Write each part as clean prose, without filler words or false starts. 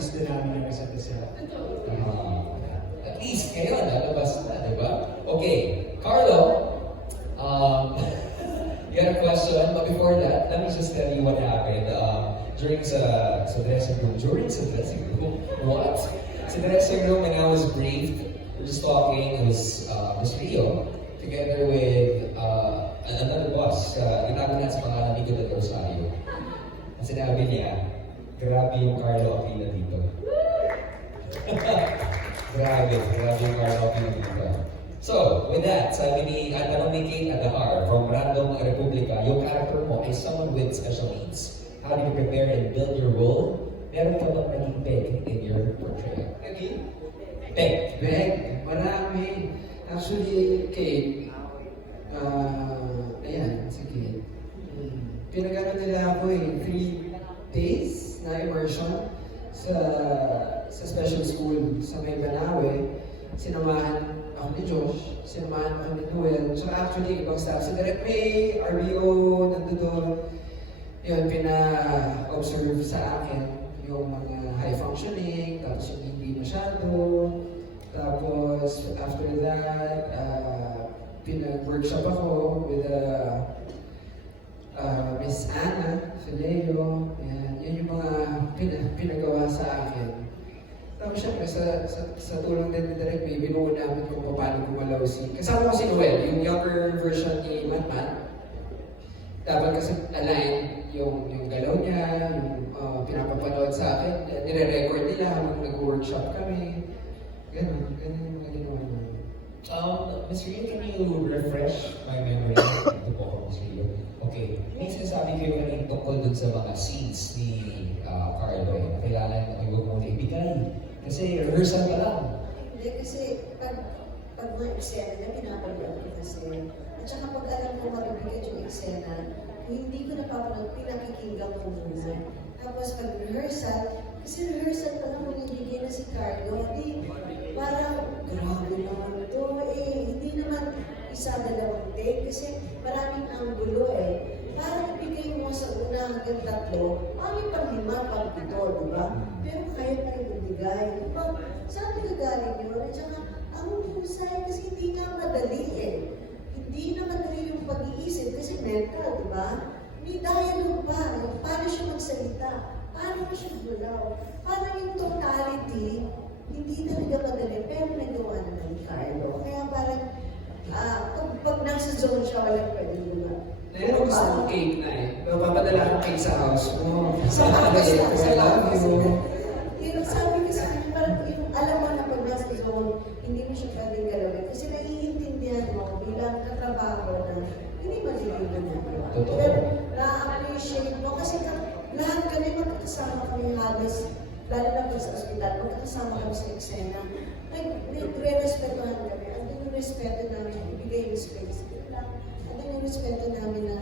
na-miss din namin ang isa't isa. At least ngayon, nalabas na, di ba? Okay, Carlo, you had a question, but before that, let me just tell you what happened during sa dressing room. During sa dressing room? What? Sa dressing room, when I was briefed, we're just talking, it was Miss Rio, together with another boss, itago na sa pangalan ni Nico de Rosario. Ang sinabi niya, grabe yung Carlo Aquila dito. grabe yung Carlo Aquila dito. So, with that, sabi ni Tanong ni Kate Adahar from Random Republica, yung character mo ay someone with special needs. How do you prepare and build your role? Meron ka bang naging peg in your portrayal? Naging? Peg. Beg. Marami. Actually, Kate, ayan, sige. Pinagano nila ako 3 days na immersion sa special school sa May Banawe. Sinamahan ako ni Josh, sinamahan ako ni Noel, tsaka actually ibang staff. Si Direk May, RBO, nandoon. Yun, pina-observe sa akin yung mga high functioning, tapos yung hindi masyado. Tapos, after that, pinag-workshop ako with Miss Anna Fileo. Yan yung mga pinagawa sa akin. Tapos syempre, sa tulong din ni Direk May, binuo namin kung paano gumalaw kasama ko si Noel, yung younger version ni Matman. Dapat kasi align yung galaw niya, yung pinapapanood sa akin, nire-record nila habang nag-workshop kami. Ganun yung mga ginawa namin. Ms. Rio, can you refresh my memory? Ito po ako, Ms. Rio. Okay, may sinasabi kayo kanina tungkol dun sa mga scenes ni Carlo na kailangan huwag mo na ibigay. Kasi rehearsal pa lang. Hindi, kasi pag mga eksena na pinapanood ko kasi, at saka pag alam ko mabibigat yung eksena, hindi ko napapanood, pinakikinggan ko muna. Tapos pag rehearsal, kasi rehearsal pa lang manibigay na si Carlo, di parang grabe naman ito, hindi naman isa, dalawang take, kasi maraming anggulo Parang ibigay mo sa una hanggang 3, parang pang-5, pang-7, di ba? Pero kaya tayo ibigay. Diba? Saan nagagaling yun? At saka, ang husay kasi hindi nga madali Hindi na madali yung pag-iisip kasi mental, di ba? May dialogue pa. Paano siya magsalita? Paano mo siya gulaw? Parang yung totality, hindi talaga madali. Pero nagawa naman ni Carlo. Kaya parang, pag nasa zone siya, walang pwede gulaw. Pero gusto kong cake na Papadala akong cake sa house mo. Sa house I lang. love you. Yung sabi ko sa kanya, parang yung alam mo na pag nasa zone, hindi mo siya pwedeng galawin. Kasi naiintindihan mo bilang katrabaho na hindi magiging ginagawa. Pero na-appreciate mo kasi lahat kami magkakasama kami halos, lalo na po sa ospital, magkakasama kami sa eksena. Nagre-respetuhan kami. At yung respeto namin, ibigay yung space. At yung respeto namin na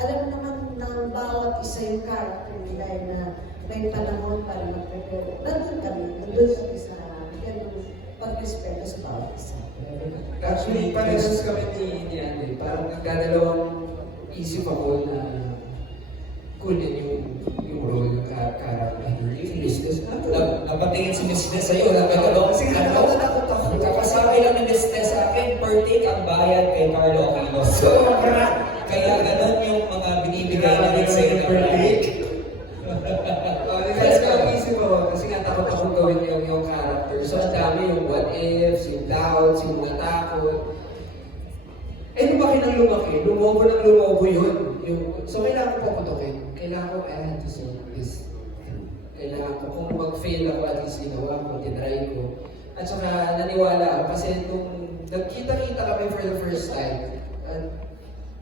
alam naman ng bawat isa yung character nila na may panahon para mag-prepare. Nandun kami sa ganun pag-respeto sa bawat isa. Actually, parehas kami ni Andy. Parang nagdadalawang isip ako na kunin yung role ng character. Yung business na. Napatingin si Miss Ness sa'yo, nagkakalong. Kasi natakot ako. Kakasabi lang ni Miss Ness sa akin, per take ang bayad kay Carlo Aquino. Kaya ganun yung mga binibigay na rin sa'yo na per take. That's ko ang isip ko. Kasi nga takot akong gawin yung character. So, ang dami yung what ifs, yung doubts, yung mga takot. Lumaki ng lumaki. Lumobo yun. So, kailangan ko paputokin. Kailangan ko, I had to solve this. Kailangan ko, kung mag-fail ako, at least ginawa ko, tinry ko. At saka, naniwala ako. Kasi nung nagkita-kita kami for the first time, at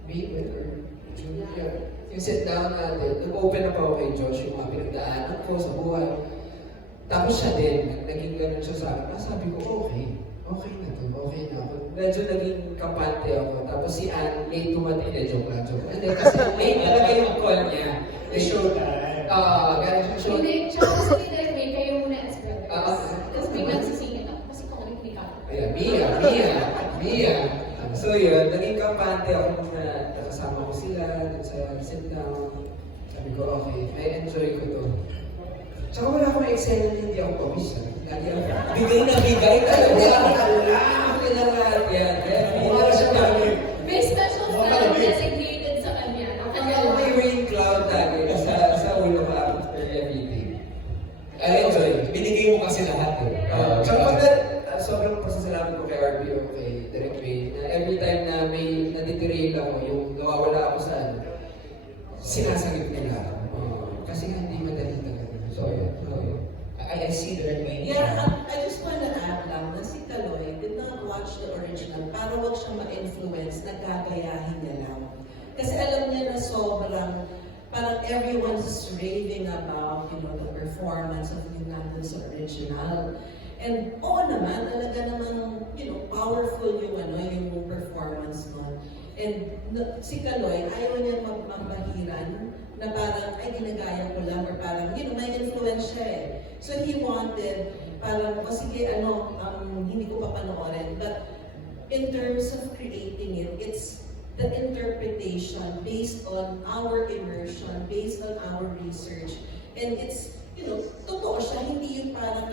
Babe or Junior, yung sit down natin, nag-open up ako kay Josh yung mga pinagdaanan ko sa buhay. Tapos siya din, naging ganun siya sa akin. Sabi ko, okay na to, okay na ako. Medyo naging kampante ako. Tapos si Anne, late tumating na joke lang. Hindi, kasi late talaga yung call niya. The show time. Galing siya show. Hindi, tsaka kasi ni Direk May, kayo muna as well. Tapos biglang sisingit ako kasi kukulit ni Carlo. Ayan, Mia. So yun, naging kampante ako na nakasama ko sila, sa sit down. Sabi ko, okay, I enjoy ko to. Tsaka wala akong eksena na hindi ako pawis. Lagi ako. Bigay na bigay talaga. Alam nila lahat yan. Kaya Mukha siya galing. May special Mukha fan galing. designated sa kanya. Kaya ako may rain cloud lagi sa ulo ko after everything. Ay, sorry. Binigay mo kasi lahat eh. Tsaka pag sobrang pasasalamat ko kay RPO, kay Direk Ray, na every time na may natitirail ako, yung nawawala ako sa ano, sinasagip nila ako. Kasi nga hindi madali talaga. So, yun. I see the red way. Yeah, I just want to add lang na si Kaloy did not watch the original para wag siya ma-influence na gagayahin niya lang. Kasi alam niya na sobrang, parang everyone's raving about, the performance of yung nandun sa original. And oo naman, talaga namang, powerful yung performance nun. And si Kaloy, ayaw niya magbahiran na parang, ay, ginagaya ko lang, or parang, may influence siya eh. So he wanted, parang, sige, hindi ko pa panoorin. But in terms of creating it, it's the interpretation based on our immersion, based on our research. And it's, totoo siya, hindi yung parang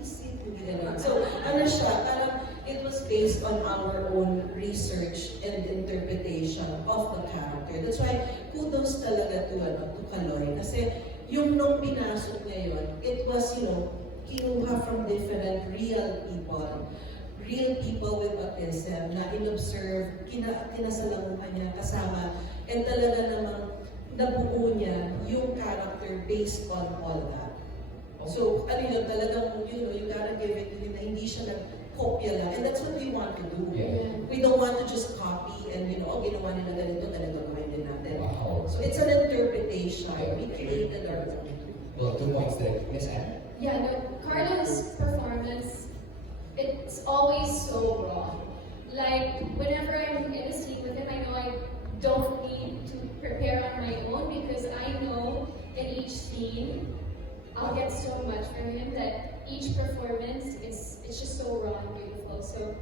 isip, hindi gano'n. So, siya, parang it was based on our own research and interpretation of the character. That's why, kudos talaga to Kaloy. Kasi, yung nung pinasok niya yun, it was, kinuha from different real people with autism na in-observe, kinasalamuhan niya kasama, and talaga namang nabuo niya yung character based on all that. So, talagang, you gotta give it to him na hindi siya nag-kopya lang. And that's what we want to do. Yeah. We don't want to just copy and, ginawa nila ganito, talaga gawin din natin. Wow. So, it's an interpretation. We created our own. Well, 2 points there. Miss Anne? Yeah, no, Carlo's performance, it's always so raw. Like, whenever I'm in a scene with him, I know I don't need to prepare on my own because I know in each scene, I'll get so much from him that each performance it's just so raw and beautiful. So,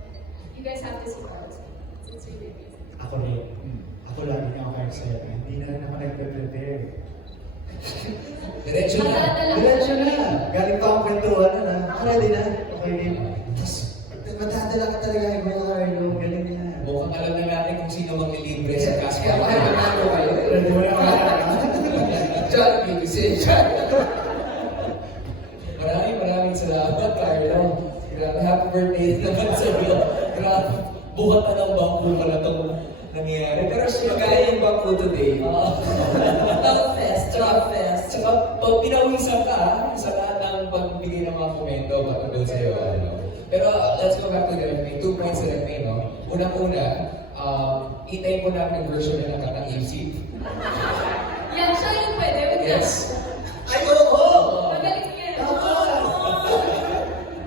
you guys have to see Carlo's. It's really amazing. Ako rin. Ako lagi niya ako excited. Hindi na rin ako nagpe-prepare. Diretso na. Diretso na. Galing pa akong kwentuhan na. Ready na. Okay, game. Tapos, madadala ka talaga yung mga Carlo. Galing niya. Mukhang alam na natin kung sino manglilibre sa Kaya Casper. manalo kayo. Ready mo na ako. John, musician. Maraming salamat, Carlo. Grabe, happy birthday naman sa iyo. Grabe, buhat na ng bangko pala itong nangyayari. Pero siya Kaya yung bangko today. Job fest. Tsaka, pag pinawisan ka, sa lahat ng pagbigay ng mga komento, patungkol sa'yo. Pero let's go back to the FMA. 2 points sa FMA, no? Unang-una, itayin po namin yung version na ng Katang Ipsy. Yeah, siya yung pwede. Yes. Ay, oo! Magaling yan.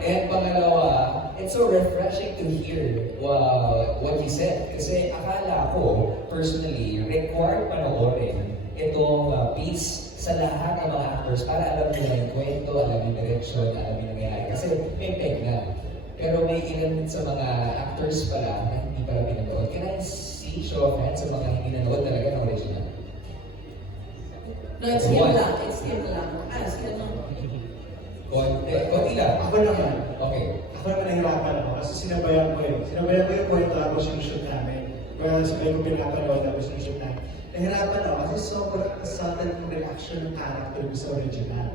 And pangalawa, it's so refreshing to hear what he said. Kasi akala ko, personally, required panoorin itong piece sa lahat ng mga actors para alam nila yung kwento, alam yung direction, alam yung nangyayari. Kasi may peg na. Pero may ilan sa mga actors pala na hindi pala pinanood. Can I see, show of hands sa mga hindi nanood talaga ng original? No, it's him lang. It's him lang. Sino? Konti lang. Ako naman. Okay. Ako naman nahirapan ako kasi sinabayan ko yun. Sinabayan ko yung kwento tapos yung shoot namin. Kaya sabay ko pinapanood tapos yung shoot namin. Nahirapan ako kasi sobrang subtle yung reaction ng character ko sa original.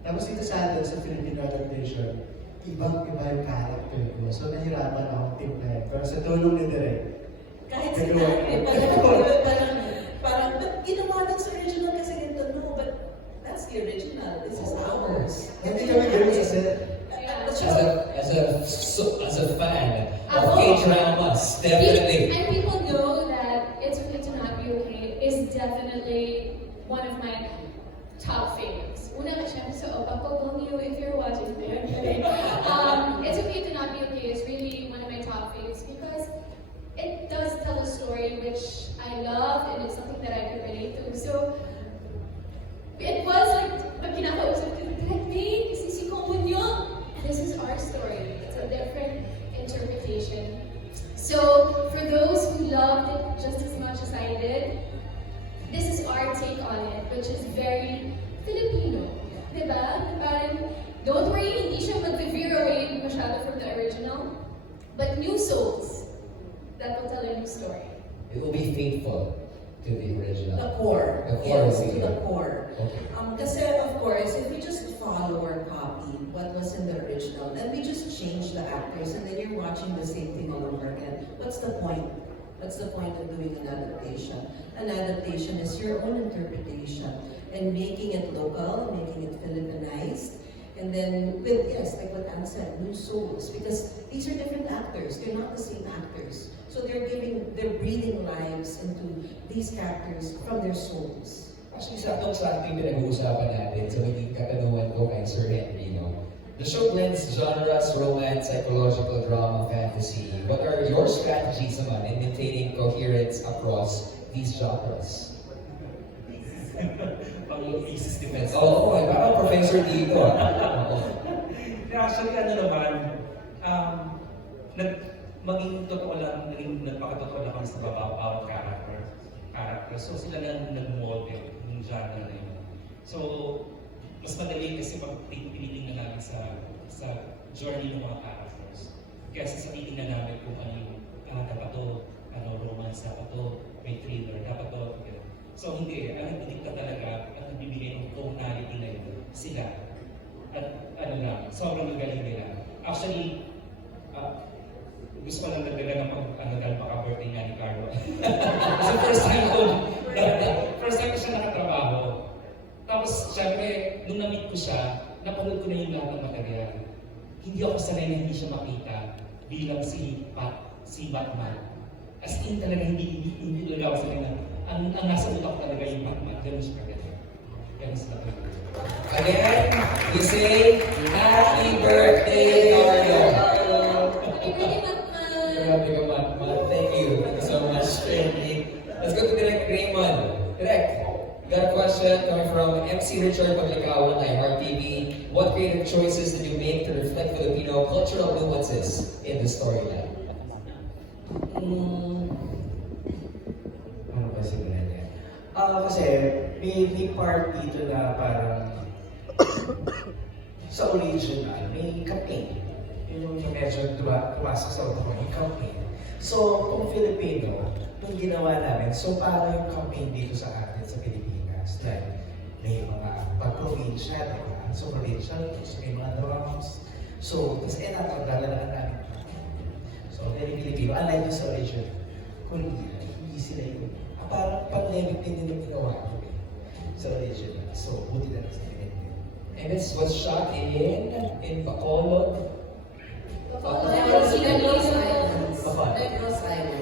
Tapos dito sa atin, sa Filipino adaptation, ibang-iba yung character ko. So nahirapan ako timplahin. Pero sa tulong ni Direk, Kahit Nagawa. parang, ba't ginawa din sa original kasi ganito? No, but that's the original. This is ours. hindi kami ganun sa set. As a fan of K-dramas, definitely. And people know that It's Okay to Not Be Okay is definitely one of my top favorites. Una ka siya sa Opa ko, if you're watching there. It's Okay to Not Be Okay is really one of my top favorites because it does tell a story which I love and it's something that I can relate to. So it was like, pag kinakausap ko, hey, kasi si Komunyo, this is our story. It's a different interpretation. So for those who loved it just as much as I did, this is our take on it, which is very Filipino. Diba? ba? Parang, don't worry, hindi siya mag-veer away masyado from the original. But new souls, that will tell a new story. It will be faithful to the original. The core. The core Yes, will be to the there. core. Okay. Kasi of course, if we just follow or copy what was in the original, and we just change the actors, and then you're watching the same thing all over again, what's the point? What's the point of doing an adaptation? An adaptation is your own interpretation, and making it local, making it Filipinized, and then with, yes, like what Anne said, new souls, because these are different actors, they're not the same actors. So they're breathing lives into these characters from their souls. Actually, saktong-sakto yung pinag-uusapan natin sa magiging katanungan ko kay Sir Henry, no? The show blends genres, romance, psychological drama, fantasy. What are your strategies naman in maintaining coherence across these genres? Pang-thesis defense. Oo, parang professor dito. Oo. Actually, ano naman, maging totoo lang, nagpakatotoo lang kami sa bawat character. So sila lang nag-model ng genre na yun. So, mas madali kasi pag tinitingnan namin sa journey ng mga characters. Kasi sa titingnan namin kung ano yung dapat to, romance, dapat to, may thriller, dapat to. So hindi, ang nagdidikta talaga, ang nagbibigay ng tonality na yun, sila. At sobrang magaling nila. Actually, gusto ko lang nagdaga ng dahil maka-birthday nga ni Carlo. Kasi first time ko siya nakatrabaho. Tapos, syempre, nung na-meet ko siya, napanood ko na yung lahat ng material. Hindi ako sanay na hindi siya makita bilang si Batman. As in talaga, hindi talaga ako sanay na ang nasa utak talaga yung Batman. Ganun siya kaganda. Ganun sila kaganda. Again, we say, Happy Birthday, Carlo! Happy Batman. Thank you. Thank you so much, Henry. Let's go to Direct Raymond. Direct. Got a question coming from MC Richard Paglikawan, iHeartTV. What creative choices did you make to reflect Filipino cultural nuances in the storyline? Ano ba siguro yan? Kasi may part dito na parang sa original, may campaign. Yung medyo tumasok sa utak ko, yung campaign. So, kung Filipino, yung ginawa namin, so paano yung campaign dito sa atin sa Pilipinas? Like, may mga pag-provincia, diba? So, provincial, so may mga drums. So, tapos natagdala na namin. So, very Filipino. Unlike yung sa original, hindi sila yung, parang pandemic din yung ginawa ko sa original. So, buti na sa Filipino. And this was shot in Bacolod.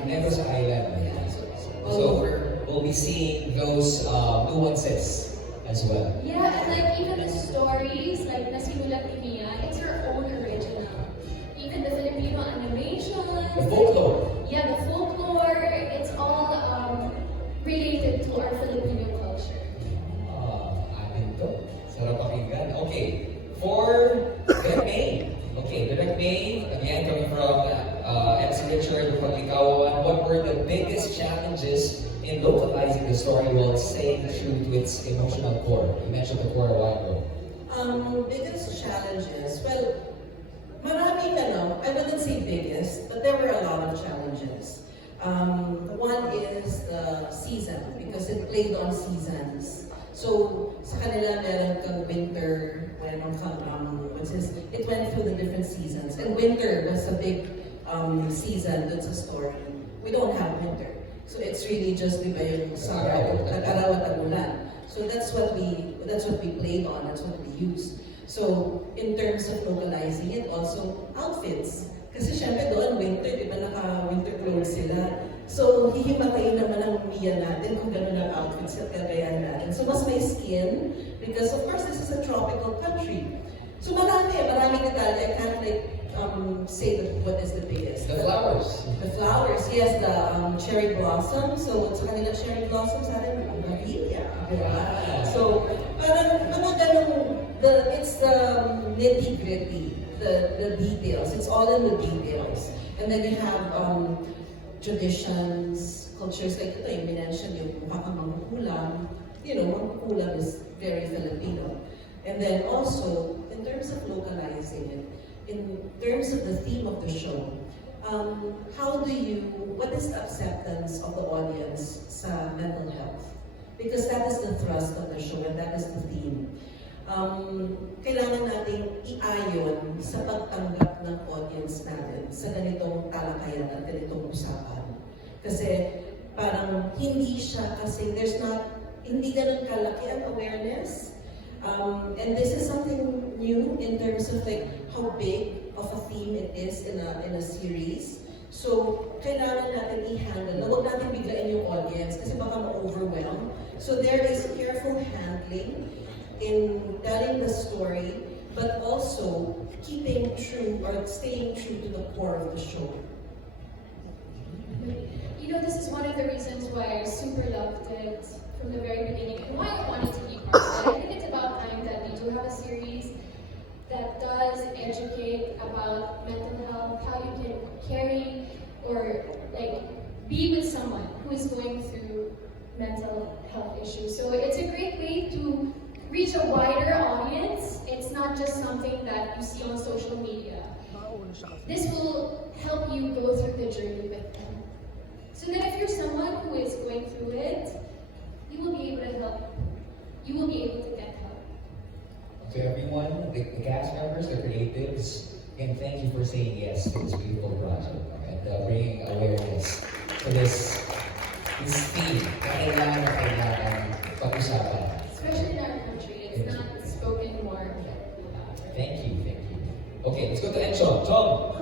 Negros Island. So we'll be seeing those nuances as well. Yeah, and like even the stories, like nasimulat ni Mia, it's her own original. Even the Filipino animation. The folklore. Yeah, the folklore, it's all related to our Filipino culture. Atin to. Sarap pakinggan. Okay. For Direct May. Okay, Direct May, again coming from MC Richard Paglikawan. What were the biggest challenges in localizing the story while staying true to its emotional core? You mentioned the core a while ago. Biggest challenges, well, marami I wouldn't say biggest, but there were a lot of challenges. One is the season, because it played on seasons. So, sa kanila meron kang winter, meron kang, it went through the different seasons. And winter was a big season dun sa story. We don't have winter. So it's really just, di ba, yung summer, nag-araw at tagulan. So that's what we played on, that's what we used. So, in terms of localizing it, also outfits. Kasi syempre doon, winter, di ba, naka-winter clothes sila. So, hihimatay naman ang Mia natin kung gano'n ang outfits at kagayan natin. So, mas may skin, because of course, this is a tropical country. So, maraming detalye. I can't say what is the biggest. The flowers. The flowers, yes, the cherry blossom. So, sa kanila cherry blossoms, sa atin, magpapilya. So, parang, mga ganun, it's the nitty-gritty, the details. It's all in the details. And then you have traditions, cultures like ito, you mentioned yung mangkukulam. You know, mangkukulam is very Filipino. And then also, in terms of localizing it, in terms of the theme of the show, what is the acceptance of the audience sa mental health? Because that is the thrust of the show and that is the theme. Kailangan nating iayon sa pagtanggap ng audience natin sa ganitong talakayan at ganitong usapan. Kasi parang hindi siya kasi hindi ganun kalaki ang awareness. And this is something new in terms of like how big of a theme it is in a series. So, kailangan natin i-handle na huwag natin biglain yung audience kasi baka ma-overwhelm. So, there is careful handling in telling the story, but also keeping true or staying true to the core of the show. You know, this is one of the reasons why I super loved it from the very beginning and why I wanted to be part of it. I think it's about time that we do have a series that does educate about mental health, how you can carry or like be with someone who is going through mental health issues. So it's a great way to reach a wider audience. It's not just something that you see on social media. This will help you go through the journey with them. So that if you're someone who is going through it, you will be able to help. You will be able to get help. To everyone, the cast members, the creatives, again, thank you for saying yes to this beautiful project and bringing awareness to this theme na kailangan pag-usapan. Especially in our country, it's not spoken more about. Thank you. Okay, let's go to Enchong. Chong!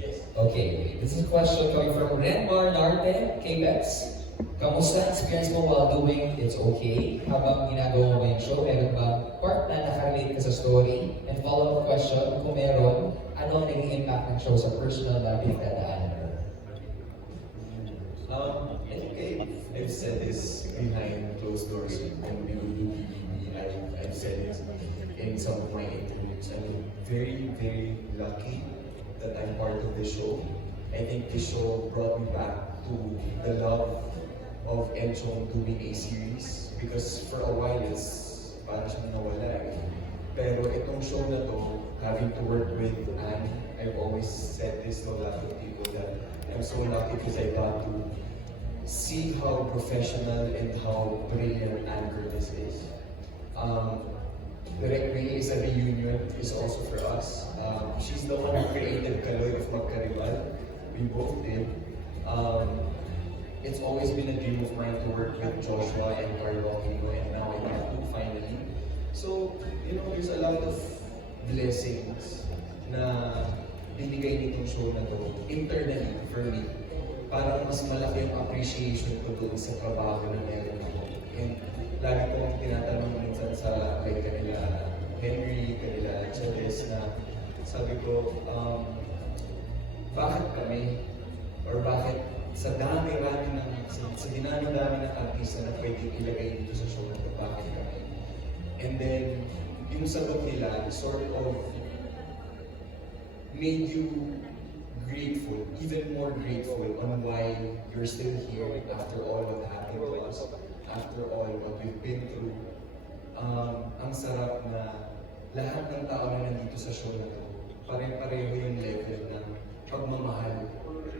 Yes. Okay, this is a question coming from Renmar Narte, K-Bex. Kamusta ang experience mo while doing It's Okay? Habang ginagawa mo yung show, meron bang part na nakarelate ka sa story? And follow-up question, kung meron, ano ang naging impact ng show sa personal na pinagdadaanan mo? I think I've said this behind closed doors when we would do PBB. I've said it in some of my interviews. I'm very, very lucky that I'm part of this show. I think this show brought me back to the love of Enchong doing a series because for a while it's parang siyang nawala eh. Pero itong show na to, having to work with Anne, I've always said this to a lot of people that I'm so lucky because I got to see how professional and how brilliant Anne Curtis is. Direct Ray is a reunion is also for us. She's the one who created Kaloy of Magkaribal. We both did. It's always been a dream of mine to work with Joshua and Carlo Aquino, and now I get to finally. So, there's a lot of blessings na binigay nitong show na to internally for me. Parang mas malaki yung appreciation ko doon sa trabaho na meron ako. And lagi ko ang tinatanong minsan sa kanila Henry, kanila Chavez na sabi ko, bakit kami? Or bakit sa dami-rami sa dinami-dami ng artista na pwedeng ilagay dito sa show na ito, bakit kami? And then, yung sagot nila sort of made you grateful, even more grateful on why you're still here after all what happened to us, after all what we've been through. Ang sarap na lahat ng tao na nandito sa show na ito, pare-pareho yung level ng pagmamahal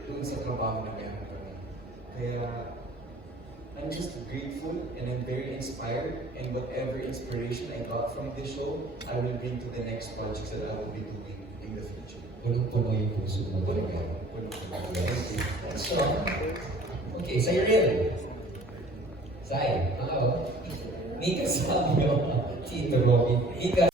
doon sa trabaho na meron kami. Kaya, I'm just grateful and I'm very inspired, and whatever inspiration I got from this show, I will bring to the next projects that I will be doing in the future. Punong-puno yung puso mo talaga. Punong-puno. That's strong. Okay, sa'yo rin. Sai, hello. Mika Sabio, Tito Robin. Mika.